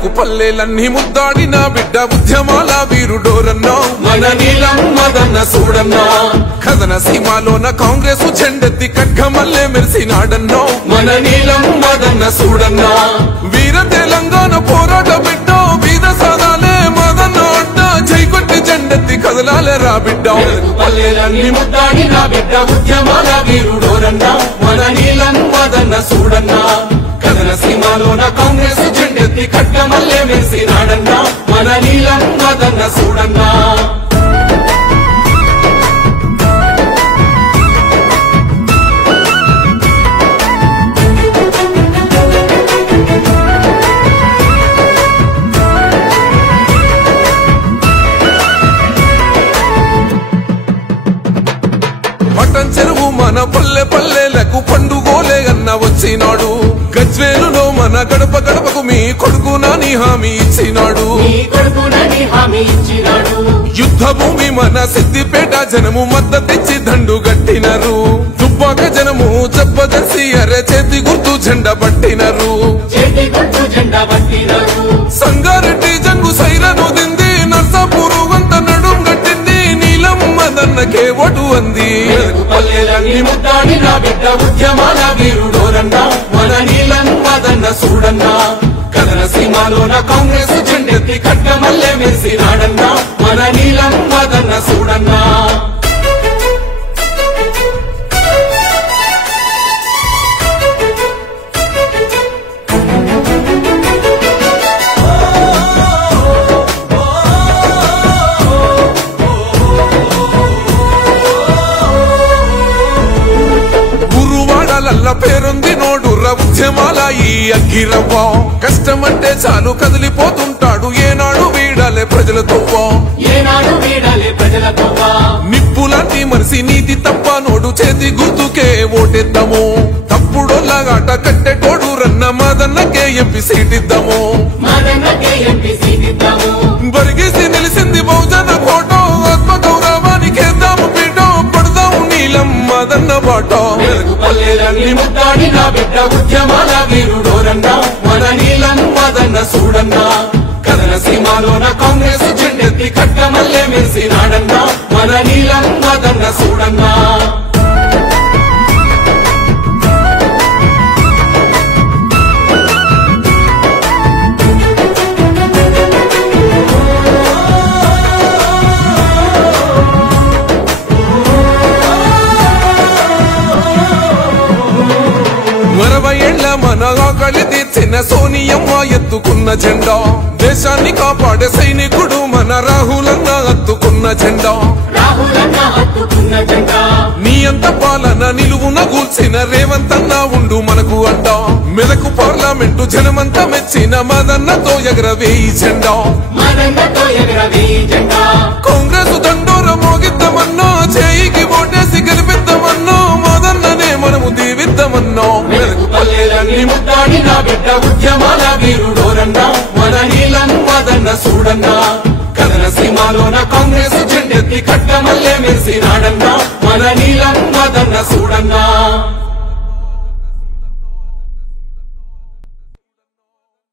మెదకు పల్లెలన్నీ ముద్దాడిన బిడ్డ ఉద్యమాల వీరుడోరన్నా మన నీలం మదన్న సూడన్నా కథన సీమాలోన కాంగ్రెస్ జెండెత్తి ఖడ్గమల్లే మెరిసినాడన్నో మన నీలం మదన్న సూడన్నా వీర తెలంగాణ పోరాట బిడ్డ వీర సాదాలే మదన్న అడ్డ జైకొట్టి జెండెత్తి కదలాలే రా బిడ్డ పల్లెలన్నీ ముద్దాడిన బిడ్డ ఉద్యమాల వీరుడోరన్నా మన నీలం మదన్న సూడన్నా కథన సీమాలోన కాంగ్రెస్ జెండెత్తి ఖడ్గమల్లే మెరిసినాడన్నా మన నీలం మదన్న సూడన్నా పట్టం చెరువు మన పల్లె పల్లెలకు పండుగోలే అన్న వచ్చినాడు గజ్వేలులో మన గడప గడపకు మీ కొడుకు నాని హామీ ఇచ్చినాడు యుద్ధ భూమి మన సిద్దిపేట జనము మద్దతిచ్చి దండు గట్టినరు దుబ్బాక జనము జబ్బదర్శి అరే చేతి గుర్తు జెండా పట్టినరు సంగారెడ్డి జంగు సైరను దింది నర్సాపూరు వంత నడుం గట్టింది నీలం మదన్నకే ఓటు అంది పల్లెలన్నీ ముద్దాడిన బిడ్డ ఉద్యమాల వీరుడోరన్నా మన నీలం మదన్న సూడన్నా కథన సీమాలోన కాంగ్రెస్ జెండెత్తి ఖడ్గమల్లే మెరిసినాడన్నా మన నీలం మదన్న సూడన్నా పేరుంది నోడుర్ర ఉద్యమాల ఈ అగ్గిరవ్వ కష్టమంటే చాలు కదిలిపోతుంటాడు ఏనాడు వీడాలే ప్రజలతోవా నిప్పులాంటి మనిషి నీతి తప్ప నోడు చేతి గుర్తుకే ఓటేద్దాము తప్పుడోళ్ళగాట కట్టెటోడు రన్న మదన్నకే ఎంపీ సీటిద్దాము బరిగేసి నిలిసింది బహుజన ఫోటో ఆత్మ గౌరవానికేద్దాము పీటో పడదాము నీలం మదన్న బాటో పల్లెలన్నీ ముద్దాడిన బిడ్డ ఉద్యమాల వీరుడోరన్నా మన నీలం మదన్న సూడన్నా కథన సీమాలోన కాంగ్రెస్ జెండెత్తి ఖడ్గమల్లే మెరిసినాడన్నా మన నీలం మదన్న సూడన్నా మన ఆకలి తీర్చిన సోనియమ్మ ఎత్తుకున్న జెండా దేశాన్ని కాపాడే సైనికుడు మన రాహులన్న హత్తుకున్న జెండా నీ అంత పాలన నిలువున కూల్చిన రేవంతన్న ఉండు మనకు అడ్డా మెదకు పార్లమెంటు జనమంతా మెచ్చిన మదన్నతో ఎగరవేయి జెండా కాంగ్రెస్ దండోర మోగిద్దామన్నో చేయికి ఓటేసి గెలిపిద్దామన్నో మదన్ననే మనము దీవిద్దామన్నో పల్లెలన్నీ ముద్దాడిన బిడ్డ ఉద్యమాల వీరుడోరన్నా మన నీలం మదన్న సూడన్నా కథన సీమాలోన కాంగ్రెస్ జెండెత్తి ఖడ్గమల్లే మెరిసినాడన్నా మన నీలం మదన్న సూడన్నా